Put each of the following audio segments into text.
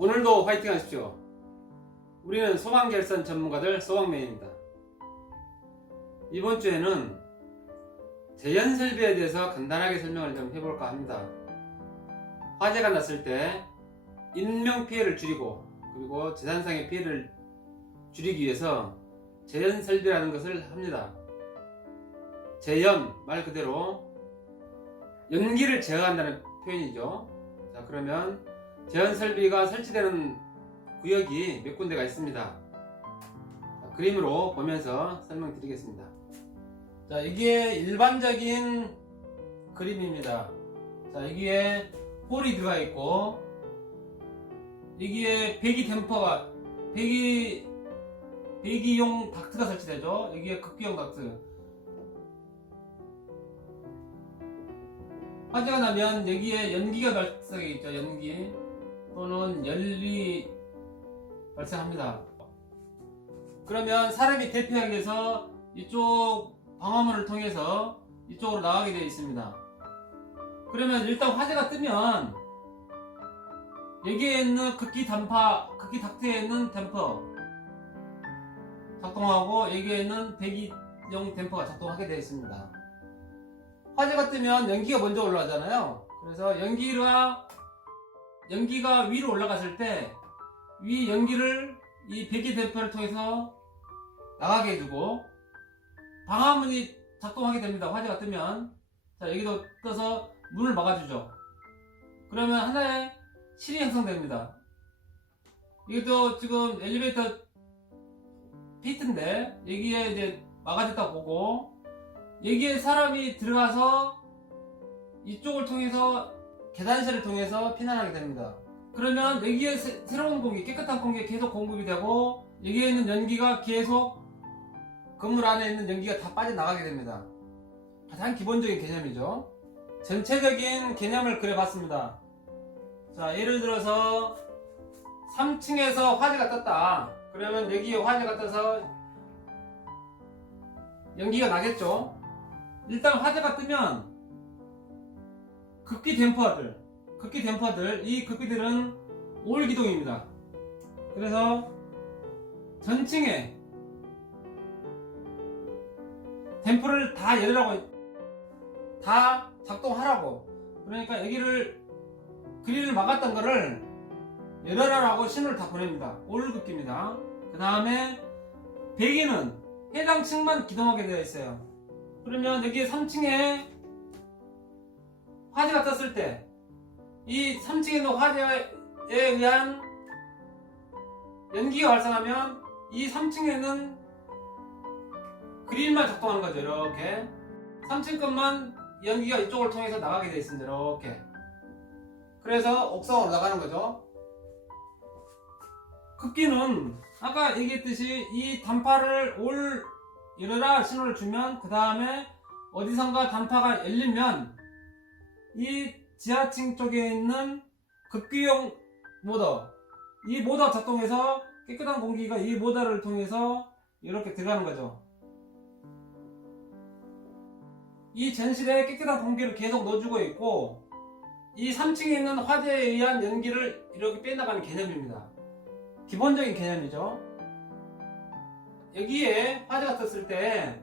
오늘도 화이팅 하십시오. 우리는 소방결선 전문가들 소방맨입니다. 이번 주에는 재연설비에 대해서 간단하게 설명을 좀 해볼까 합니다. 화재가 났을 때 인명피해를 줄이고 그리고 재산상의 피해를 줄이기 위해서 재연설비라는 것을 합니다. 재연, 말 그대로 연기를 제어한다는 표현이죠. 자, 그러면 재연설비가 설치되는 구역이 몇 군데가 있습니다. 자, 그림으로 보면서 설명드리겠습니다. 자, 이게 일반적인 그림입니다. 자, 여기에 홀이 들어가 있고 여기에 배기용 닥트가 설치되죠. 여기에 극비용 닥트. 화재가 나면 여기에 연기가 발생하겠죠. 연기 또는 열이 발생합니다. 그러면 사람이 대피하기 위해서 이쪽 방화문을 통해서 이쪽으로 나가게 되어 있습니다. 그러면 일단 화재가 뜨면 여기에 있는 극기 닥트에 있는 댐퍼 작동하고 여기에 있는 배기용 댐퍼가 작동하게 되어 있습니다. 화재가 뜨면 연기가 먼저 올라가잖아요. 그래서 연기가 위로 올라갔을 때 위 연기를 이 배기 댐퍼를 통해서 나가게 해주고 방화문이 작동하게 됩니다. 화재가 뜨면. 자, 여기도 떠서 문을 막아주죠. 그러면 하나의 실이 형성됩니다. 이것도 지금 엘리베이터 피트인데 여기에 이제 막아졌다고 보고 여기에 사람이 들어가서 이쪽을 통해서 계단실을 통해서 피난하게 됩니다. 그러면 여기에 새로운 공기, 깨끗한 공기가 계속 공급이 되고 여기에 있는 연기가 계속 건물 안에 있는 연기가 다 빠져나가게 됩니다. 가장 기본적인 개념이죠. 전체적인 개념을 그려봤습니다. 자, 예를 들어서 3층에서 화재가 떴다. 그러면 여기에 화재가 떠서 연기가 나겠죠. 일단 화재가 뜨면 극기 댐퍼들, 이 극기들은 올 기동입니다. 그래서 전층에 댐퍼를 다 열으라고, 다 작동하라고. 그러니까 여기를 그릴을 막았던 거를 열어라라고 신호를 다 보냅니다. 올 극기입니다. 그 다음에 배기는 해당 층만 기동하게 되어 있어요. 그러면 여기 3층에 화재가 떴을 때 이 3층에 있는 화재에 의한 연기가 발생하면 이 3층에는 그릴만 작동하는 거죠. 이렇게 3층 것만 연기가 이쪽을 통해서 나가게 되어 있습니다. 이렇게. 그래서 옥상으로 나가는 거죠. 극기는 아까 얘기했듯이 이 단파를 열어라 신호를 주면 그 다음에 어디선가 단파가 열리면 이 지하층 쪽에 있는 극기용 모터, 이 모터 작동해서 깨끗한 공기가 이 모터를 통해서 이렇게 들어가는 거죠. 이 전실에 깨끗한 공기를 계속 넣어주고 있고 이 3층에 있는 화재에 의한 연기를 이렇게 빼나가는 개념입니다. 기본적인 개념이죠. 여기에 화재가 떴을 때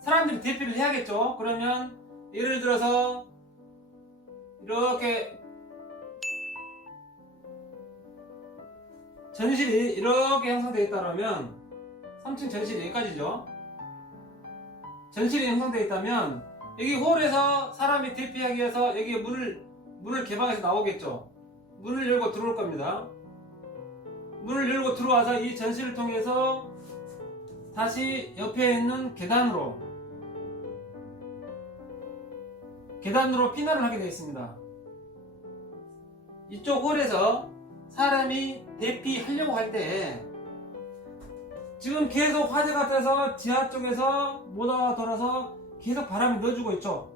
사람들이 대피를 해야겠죠. 그러면 예를 들어서 이렇게 전실이 이렇게 형성되어 있다면 3층 전실이 여기까지죠. 전실이 형성되어 있다면 여기 홀에서 사람이 대피하기 위해서 여기 문을 개방해서 나오겠죠. 문을 열고 들어올 겁니다. 문을 열고 들어와서 이 전실을 통해서 다시 옆에 있는 계단으로 피난을 하게 되어 있습니다. 이쪽 홀에서 사람이 대피하려고 할 때 지금 계속 화재가 떠서 지하 쪽에서 모터가 돌아서 계속 바람이 넣어주고 있죠.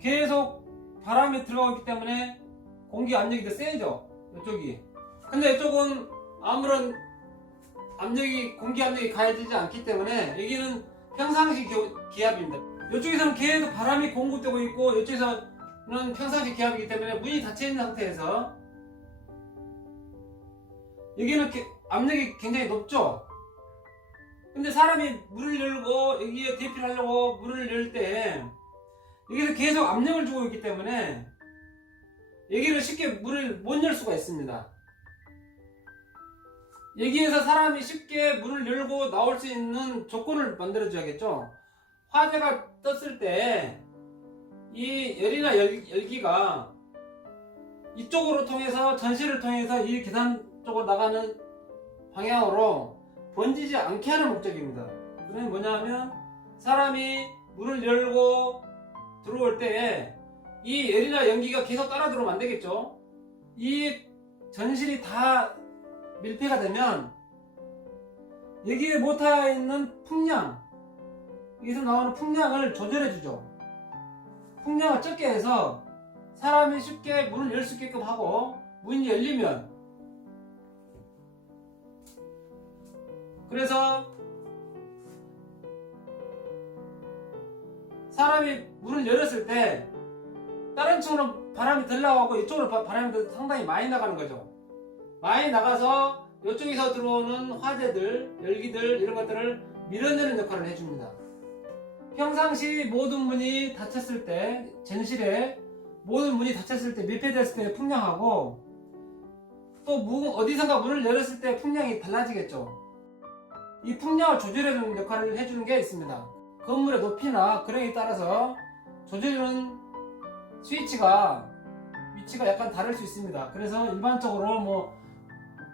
계속 바람이 들어가기 때문에 공기 압력이 더 세죠. 이쪽이. 근데 이쪽은 아무런 공기 압력이 가해지지 않기 때문에 여기는 평상시 기압입니다. 이쪽에서는 계속 바람이 공급되고 있고 이쪽에서는 평상시 기압이기 때문에 문이 닫혀 있는 상태에서 여기는 압력이 굉장히 높죠. 근데 사람이 문을 열고 여기에 대피를 하려고 문을 열 때 여기서 계속 압력을 주고 있기 때문에 여기를 쉽게 문을 못 열 수가 있습니다. 여기에서 사람이 쉽게 문을 열고 나올 수 있는 조건을 만들어 줘야겠죠. 화재가 떴을 때 이 열이나 열기가 이쪽으로 통해서 전실을 통해서 이 계단 쪽으로 나가는 방향으로 번지지 않게 하는 목적입니다. 그러면 뭐냐면 사람이 문을 열고 들어올 때 이 열이나 연기가 계속 따라 들어오면 안 되겠죠. 이 전실이 다 밀폐가 되면 여기에 모터에 있는 풍량, 여기서 나오는 풍량을 조절해 주죠. 풍량을 적게 해서 사람이 쉽게 문을 열 수 있게끔 하고, 문이 열리면 그래서 사람이 문을 열었을 때 다른 쪽으로 바람이 덜 나가고 이쪽으로 바람이 상당히 많이 나가는 거죠. 많이 나가서 이쪽에서 들어오는 화재들, 열기들 이런 것들을 밀어내는 역할을 해줍니다. 평상시 모든 문이 닫혔을 때, 전실에 모든 문이 닫혔을 때 밀폐됐을 때 풍량하고 또 어디선가 문을 열었을 때 풍량이 달라지겠죠. 이 풍량을 조절해주는 역할을 해주는 게 있습니다. 건물의 높이나 그령에 따라서 조절하는 위치가 약간 다를 수 있습니다. 그래서 일반적으로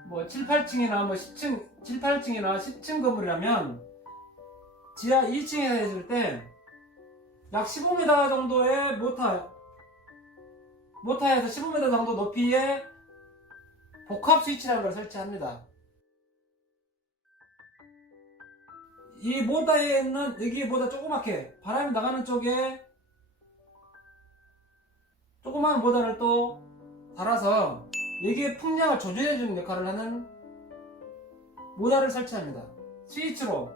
뭐 7, 8층이나 10층, 7, 8층이나 10층 건물이라면 지하 2층에 있을 때 약 15m 정도의 모타에서 15m 정도 높이의 복합 스위치라는 걸 설치합니다. 이 모타에 있는 여기보다 조그맣게 바람이 나가는 쪽에 조그마한 모터를 또 달아서 여기에 풍량을 조절해주는 역할을 하는 모터를 설치합니다. 스위치로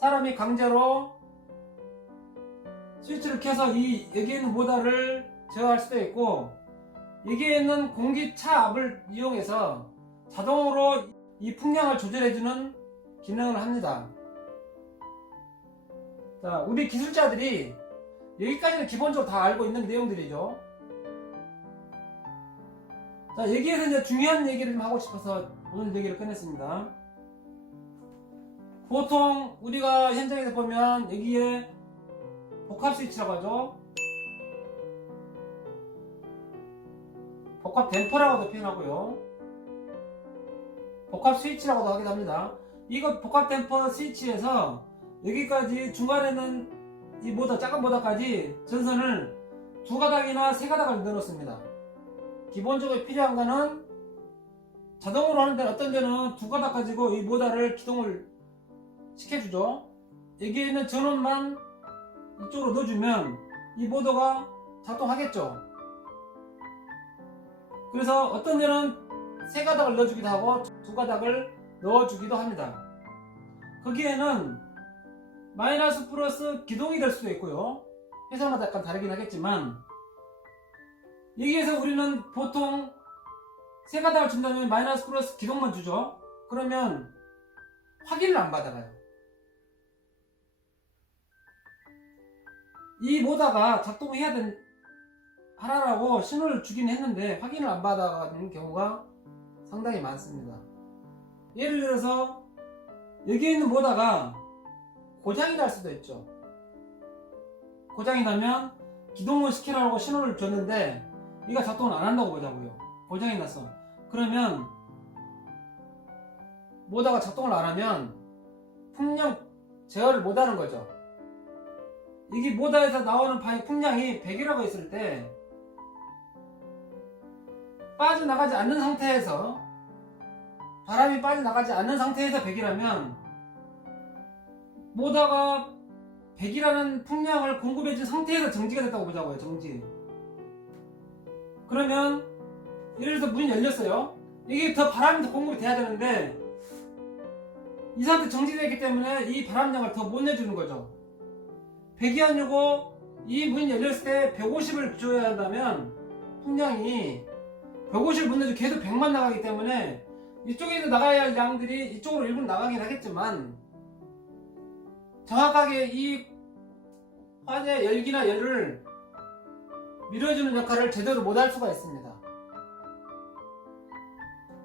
사람이 강제로 스위치를 켜서 여기에 있는 모터를 제어할 수도 있고, 여기에 있는 공기 차압을 이용해서 자동으로 이 풍량을 조절해주는 기능을 합니다. 자, 우리 기술자들이 여기까지는 기본적으로 다 알고 있는 내용들이죠. 자, 여기에서 이제 중요한 얘기를 좀 하고 싶어서 오늘 얘기를 끝냈습니다. 보통 우리가 현장에서 보면 여기에 복합 스위치라고 하죠. 복합 댐퍼라고도 표현하고요. 복합 스위치라고도 하기도 합니다. 이거 복합 댐퍼 스위치에서 여기까지 중간에는 이 모터, 작은 모터까지 전선을 2가닥이나 3가닥을 넣어놓습니다. 기본적으로 필요한 거는 자동으로 하는데 어떤 데는 2가닥 가지고 이 모터를 기동을 시켜주죠. 여기에 있는 전원만 이쪽으로 넣어주면 이 모터가 작동하겠죠. 그래서 어떤 데는 3가닥을 넣어주기도 하고 2가닥을 넣어주기도 합니다. 거기에는 마이너스 플러스 기동이 될 수도 있고요. 회사마다 약간 다르긴 하겠지만, 여기에서 우리는 보통 3가닥을 준다면 마이너스 플러스 기동만 주죠. 그러면 확인을 안 받아가요. 이 모터가 작동을 하라고 신호를 주긴 했는데 확인을 안 받아가는 경우가 상당히 많습니다. 예를 들어서 여기에 있는 모터가 고장이 날 수도 있죠. 고장이 나면 기동을 시키라고 신호를 줬는데 얘가 작동을 안 한다고 보자고요. 고장이 났어. 그러면 모터가 작동을 안 하면 풍량 제어를 못 하는 거죠. 이게 모터에서 나오는 풍량이 100이라고 했을 때 빠져나가지 않는 상태에서, 바람이 빠져나가지 않는 상태에서 100이라면 모터가 100이라는 풍량을 공급해준 상태에서 정지가 됐다고 보자고요. 정지. 그러면 예를 들어서 문이 열렸어요. 이게 더 바람이 더 공급이 돼야 되는데 이 상태 정지되기 때문에 이 바람량을 더 못 내주는 거죠. 100이 아니고 이 문이 열렸을 때 150을 줘야 한다면 풍량이 150을 못 내주고 계속 100만 나가기 때문에 이쪽에서 나가야 할 양들이 이쪽으로 일부러 나가긴 하겠지만 정확하게 이 화재 열기나 열을 밀어주는 역할을 제대로 못할 수가 있습니다.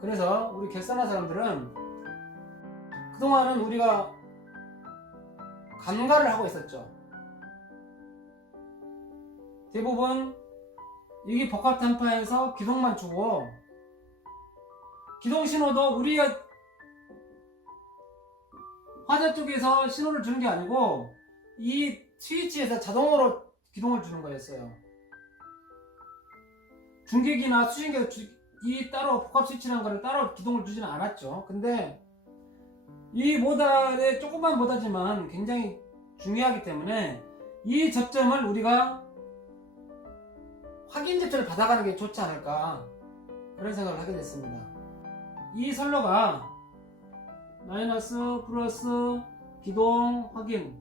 그래서 우리 결산화 사람들은 그동안은 우리가 감가를 하고 있었죠. 대부분 여기 복합 단파에서 기동만 주고 기동 신호도 우리가 화재 쪽에서 신호를 주는 게 아니고 이 스위치에서 자동으로 기동을 주는 거였어요. 중계기나 수신기에서 이 따로 복합 스위치라는 거를 따로 기동을 주지는 않았죠. 근데 이 모달에 조그만 모달이지만 굉장히 중요하기 때문에 이 접점을 우리가 확인 접점을 받아가는 게 좋지 않을까 그런 생각을 하게 됐습니다. 이 선로가 마이너스, 플러스, 기동, 확인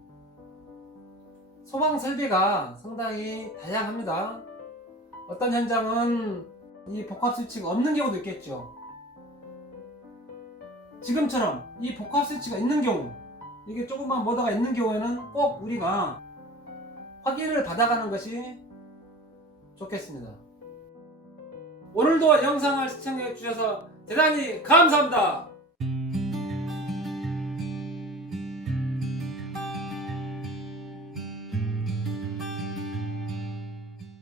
소방 설비가 상당히 다양합니다. 어떤 현장은 이 복합 스위치가 없는 경우도 있겠죠. 지금처럼 이 복합 스위치가 있는 경우, 이게 조그만 모터가 있는 경우에는 꼭 우리가 확인을 받아가는 것이 좋겠습니다. 오늘도 영상을 시청해 주셔서 대단히 감사합니다.